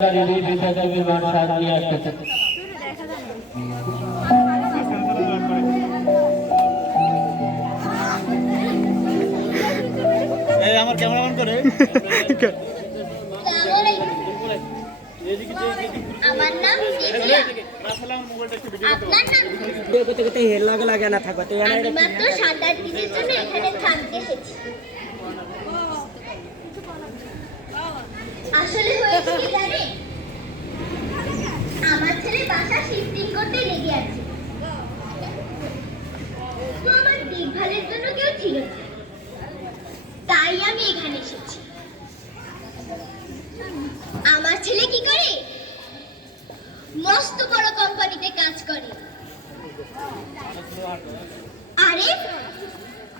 আমার ক্যামেরাম্যান করে আমার নাম লাগে না থাকবে আমি মাত্র 7-8 দিনের জন্য এখানে থাকতে এসেছি। আসলে হয়েছে কি জানেন, আমার ছেলে বাসা শিফটিং করতে লেগে আছে, তো আমার দেখভালের জন্য কেউ ছিল না, তাই আমি এখানে এসেছি। আমার ছেলে কি করে, মস্ত বড় কোম্পানিতে কাজ করে। আরে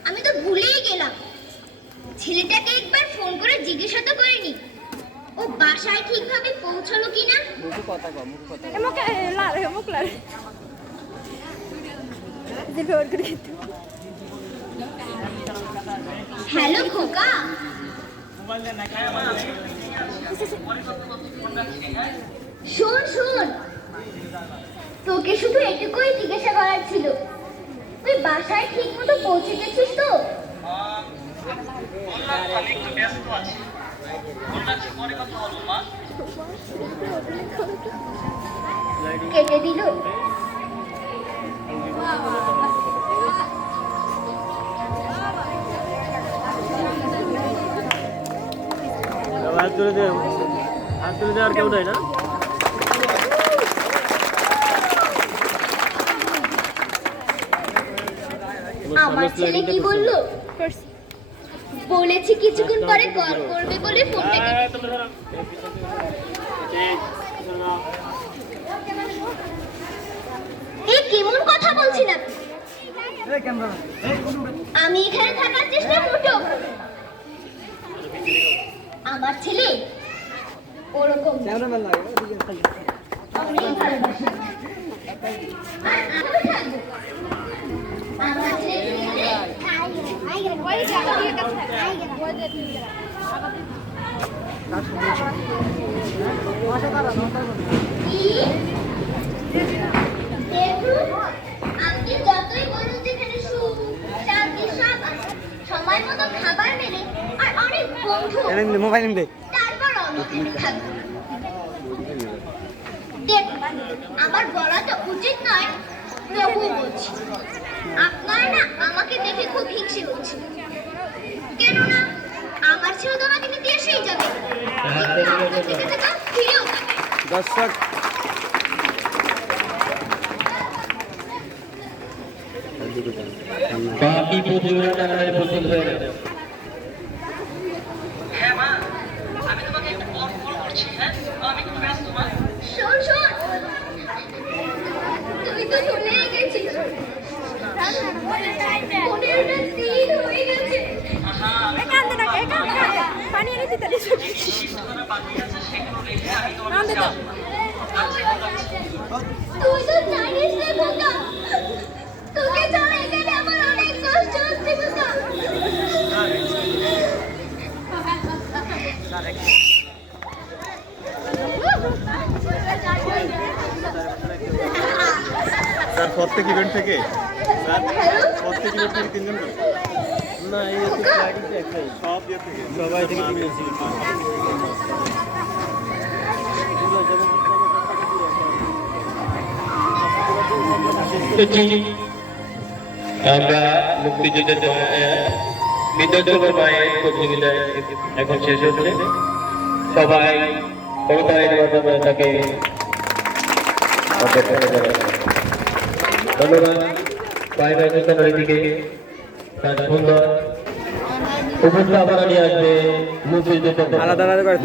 আমি তো ভুলেই গেলাম, ছেলেটাকে একবার ফোন করে জিজ্ঞাসা তো করিনি ও বাসায় ঠিকভাবে পৌঁছালো কিনা। হ্যালো খোকা, শোন শোন, তোকে শুধু এটুকুই জিজ্ঞাসা করার ছিল, তুই বাসায় ঠিক মতো পৌঁছে গেছিস তো? কেটে দিল। হাত তুলে দে, হাত তুলে দে, আর কেউ নাই না। আমার ছেলে কি বললো, বলেছি কিছুক্ষণ পরে কল করবে বলে ফোনটা এই কেমন কথা বলছেন আপনি? আমি এখানে থাকার চেষ্টা মোটেও, আমার ছেলে ওরকম অনেক ভালোবাসে। আর আমি থাকবো, আমার ছেলে আপনি যতই বলুন যেখানে সুখ শান্তি সব আছে, সময় মতো খাবার মেলে আর অনেক বন্ধু, তারপর আমি এখানে থাকবো। দেখুন, আমার বলা তো উচিত নয়, তবুও বলছি, আপনার না আমাকে দেখে খুব হিংসে হচ্ছে, কেননা আমার ছেলে তো আমাকে নিতে এসেই যাবে, ফিরেও দর্শক বাকি প্রতিবেদন টাকায় পছন্দ হয়ে গেছে। হ্যাঁ মা, আমি তোমাকে একটু পর কল করছি। হ্যাঁ, আমি একটু ব্যস্ত মা। শোন শোন, তুই তো চলেই গেছিস, 15টা দিন হয়ে গেছে। তুই তো জানিস রে খোকা, তোকে ছাড়া এখানে আমার অনেক কষ্ট হচ্ছে খোকা। স্যার প্রত্যেক ইভেন্ট থেকে প্রত্যেক ইভেন্ট থেকে 3 জন করে না, এই একটাই সব ইয়ে থেকে সবাই থেকে 3 জন ছিল। আমরা মুক্তিযুদ্ধের বিদ্যার্থী মায়ের প্রতিযোগিতায় এখন শেষ হচ্ছে, সবাই তাকে ধন্যবাদ। সুন্দর উপস্থাপনা নিয়ে আসবে মুক্তিযুদ্ধের আলাদা আলাদা করে